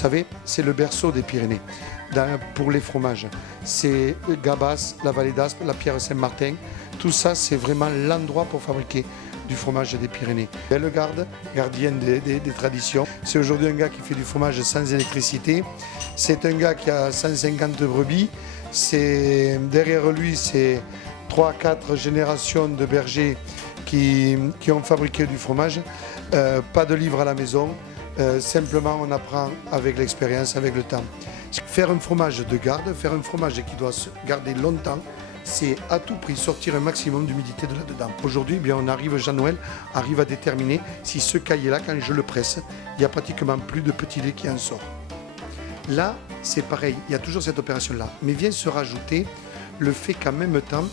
savez, c'est le berceau des Pyrénées pour les fromages. C'est Gabas, la vallée d'Aspe, la Pierre-Saint-Martin. Tout ça, c'est vraiment l'endroit pour fabriquer du fromage des Pyrénées. Bellegarde, gardienne des traditions. C'est aujourd'hui un gars qui fait du fromage sans électricité. C'est un gars qui a 150 brebis. Derrière lui, c'est 3-4 générations de bergers qui ont fabriqué du fromage. Pas de livre à la maison. Simplement, on apprend avec l'expérience, avec le temps. Faire un fromage de garde, faire un fromage qui doit se garder longtemps, c'est à tout prix sortir un maximum d'humidité de là-dedans. Aujourd'hui, bien, Jean-Noël arrive à déterminer si ce cahier-là, quand je le presse, il n'y a pratiquement plus de petit lait qui en sort. Là, c'est pareil, il y a toujours cette opération-là. Mais vient se rajouter le fait qu'en même temps,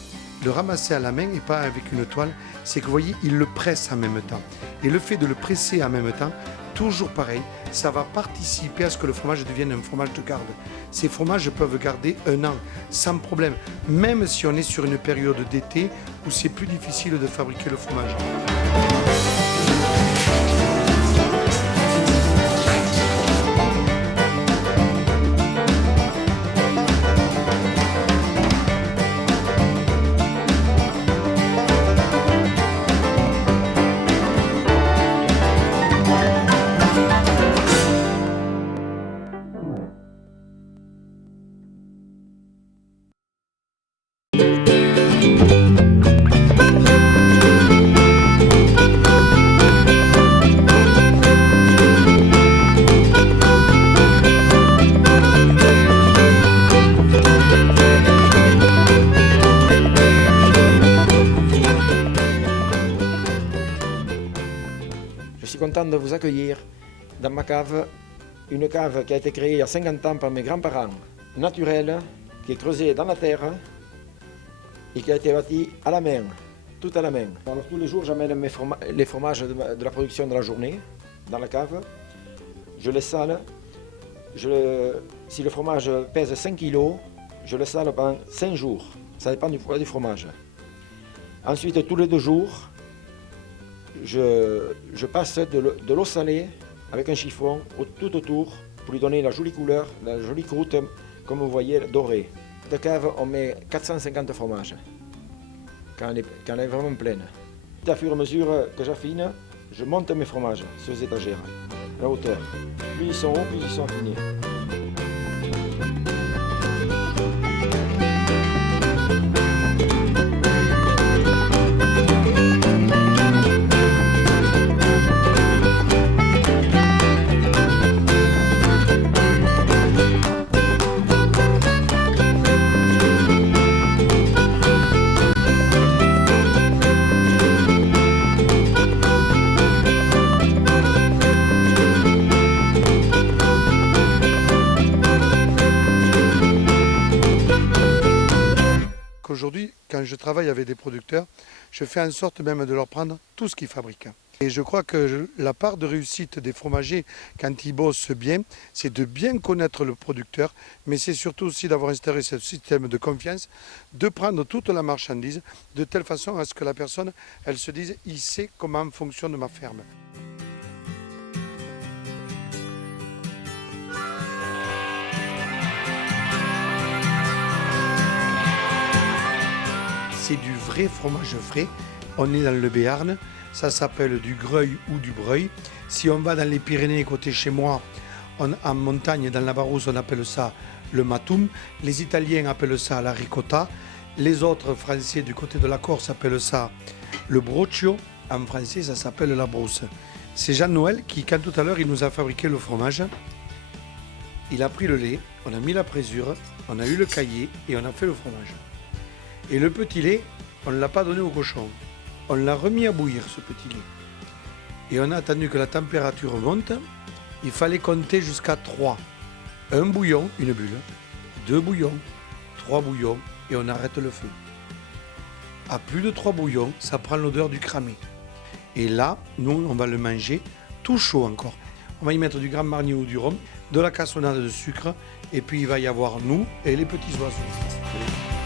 le ramasser à la main et pas avec une toile, c'est que vous voyez, il le presse en même temps. Et le fait de le presser en même temps, toujours pareil, ça va participer à ce que le fromage devienne un fromage de garde. Ces fromages peuvent garder 1 an sans problème, même si on est sur une période d'été où c'est plus difficile de fabriquer le fromage. Je suis content de vous accueillir dans ma cave, une cave qui a été créée il y a 50 ans par mes grands-parents, naturelle, qui est creusée dans la terre et qui a été bâtie à la main, tout à la main. Alors tous les jours j'amène les fromages de la production de la journée dans la cave, je les sale, si le fromage pèse 5 kg, je le sale pendant 5 jours, ça dépend du poids du fromage. Ensuite tous les 2 jours, je passe de l'eau salée avec un chiffon tout autour pour lui donner la jolie couleur, la jolie croûte, comme vous voyez, dorée. De cave, on met 450 fromages quand elle est vraiment pleine. À fur et à mesure que j'affine, je monte mes fromages sur les étagères, la hauteur. Plus ils sont hauts, plus ils sont affinés. Aujourd'hui, quand je travaille avec des producteurs, je fais en sorte même de leur prendre tout ce qu'ils fabriquent. Et je crois que la part de réussite des fromagers, quand ils bossent bien, c'est de bien connaître le producteur, mais c'est surtout aussi d'avoir instauré ce système de confiance, de prendre toute la marchandise, de telle façon à ce que la personne, elle se dise, il sait comment fonctionne ma ferme. C'est du vrai fromage frais. On est dans le Béarn, ça s'appelle du Greuil ou du Breuil. Si on va dans les Pyrénées, côté chez moi, en montagne, dans la Barousse, on appelle ça le Matoum. Les Italiens appellent ça la ricotta. Les autres Français du côté de la Corse appellent ça le broccio. En français, ça s'appelle la brousse. C'est Jean-Noël qui, quand tout à l'heure, il nous a fabriqué le fromage. Il a pris le lait, on a mis la présure, on a eu le caillé et on a fait le fromage. Et le petit lait, on ne l'a pas donné au cochon. On l'a remis à bouillir, ce petit lait. Et on a attendu que la température monte. Il fallait compter jusqu'à 3. Un bouillon, une bulle. 2 bouillons, 3 bouillons, et on arrête le feu. À plus de 3 bouillons, ça prend l'odeur du cramé. Et là, nous, on va le manger tout chaud encore. On va y mettre du Grand Marnier ou du rhum, de la cassonade de sucre, et puis il va y avoir nous et les petits oiseaux.